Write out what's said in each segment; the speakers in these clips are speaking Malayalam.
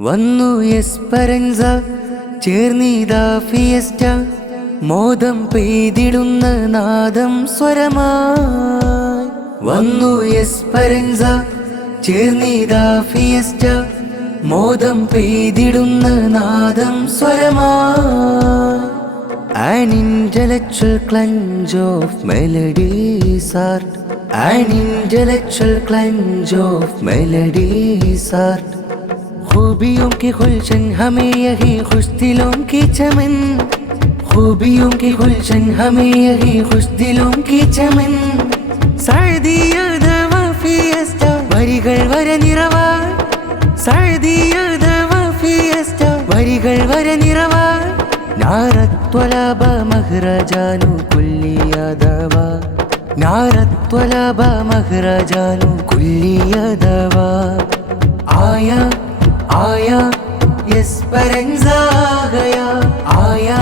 വന്നു എസ്പെറൻസ ചേർന്നിതാ ഫിയസ്റ്റ മോദം പെയ്തിടുന്ന നാദം സ്വരമായി. വന്നു എസ്പെറൻസ ചേർന്നിതാ ഫിയസ്റ്റ മോദം പെയ്തിടുന്ന നാദം സ്വരമായി. An intellectual clutch of melodies art. An intellectual clutch of melodies art. खूबियों के गुलशन हमें यही खुश दिलों की चमन. खूबियों के गुलशन हमें यही खुश दिलों की चमन. सादिया दवा फिएस्टा वरिകൾ വരനിറവാ. सादिया दवा फिएस्टा वरिകൾ വരനിറവാ. നാരത്വലബ മഹ്റജാനു കുല്ലിയദവാ. നാരത്വലബ മഹ്റജാനു കുല്ലിയദവാ. आया आया एस्पेरेंजा गया. आया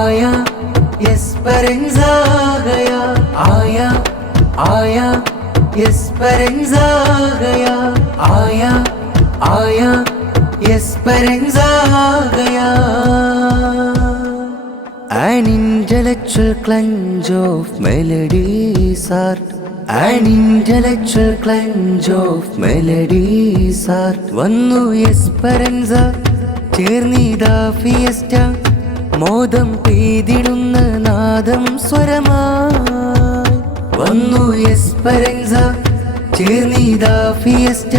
आया एस्पेरेंजा गया. आया आया एस्पेरेंजा गया. आया आया एस्पेरेंजा गया. An intellectual clutch of melodies art. An intellectual clutch of melodies art. വന്നു എസ്പെറൻസ ചേർന്നിതാ ഫിയസ്റ്റ മോദം പെയ്തിടുന്ന നാദം സ്വരമായി. വന്നു എസ്പെറൻസ ചേർന്നിതാ ഫിയസ്റ്റ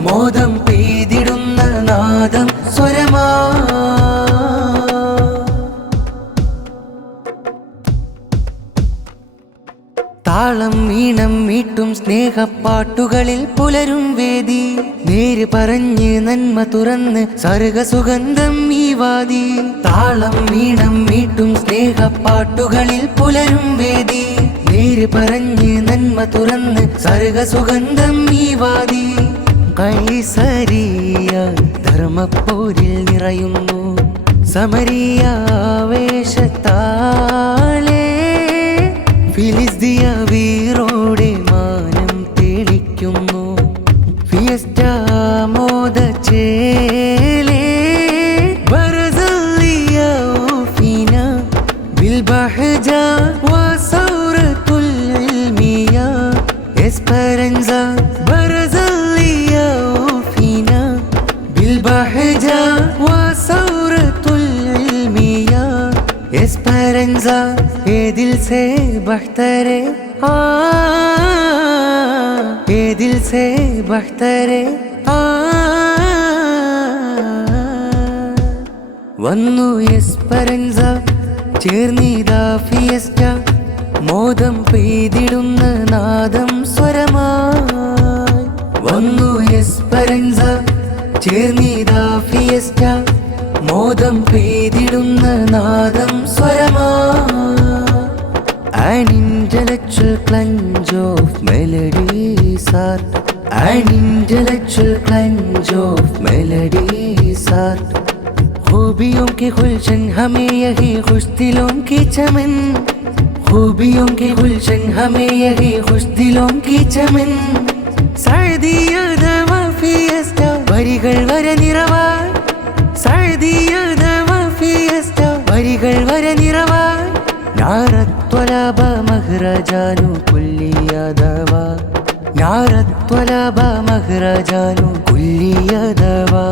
മോദം പെയ്തിടുന്ന നാദം സ്വരമായി. താളം ഈണം മീട്ടും സ്നേഹപ്പാട്ടുകളിൽ പുലരും വേദി. നേര് പറഞ്ഞ് നന്മ തുറന്ന് സർഗസുഗന്ധം ഈ വാദി. താളം ഈണം മീട്ടും സ്നേഹപ്പാട്ടുകളിൽ പുലരും വേദി. നേര് പറഞ്ഞ് നന്മ തുറന്ന് സർഗസുഗന്ധം ഈ വാദി. കൈസരിയ ധർമ്മപ്പോരിൽ നിറയുന്നു സമരിയ ആവേശത്താലേ. ഫിലിസ്തീയ വീറോടെ മാനം തെളിക്കുന്നു fiesta മോദച്ചേലേ. ബറസലിയ Feena ബിൽബഹജ വസൗറത്തുൽ ഇൽമിയ. Esperanza ബറസലിയ Feena ബിൽബഹജ വസൗറത്തുൽ ഇൽമിയ. Esperanza ये दिल से बहतरे ये दिल से बहतरे വന്നു എസ്പെറൻസ ചേർന്നിതാ ഫിയസ്റ്റ മോദം പെയ്തിടുന്ന നാദം സ്വരമായി. വന്നു എസ്പെറൻസ ചേർന്നിതാ ഫിയസ്റ്റ മോദം പെയ്തിടുന്ന നാദം സ്വരമായി. An intellectual clutch of melodies art. An intellectual clutch of melodies art. खूबियों के गुलशन हमें यही खुश दिलों की चमन. खूबियों के गुलशन हमें यही खुश दिलों की चमन. सादिया दवा फिएस्टा वरिകൾ വരനിറവാ. सादिया दवा फिएस्टा वरिകൾ വരനിറവാ. നാരത്വലബ മഹ്റജാനു കുല്ലിയദവാ. നാരത്വലബ മഹ്റജാനു കുല്ലിയദവാ.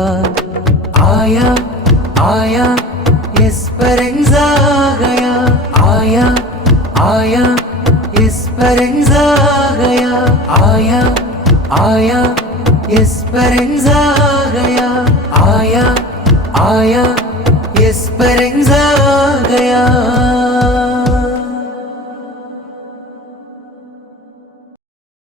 आया आया एस्पेरेंजा गया. आया आया एस्पेरेंजा गया. आया आया एस्पेरेंजा गया. आया आया एस्पेरेंजा गया.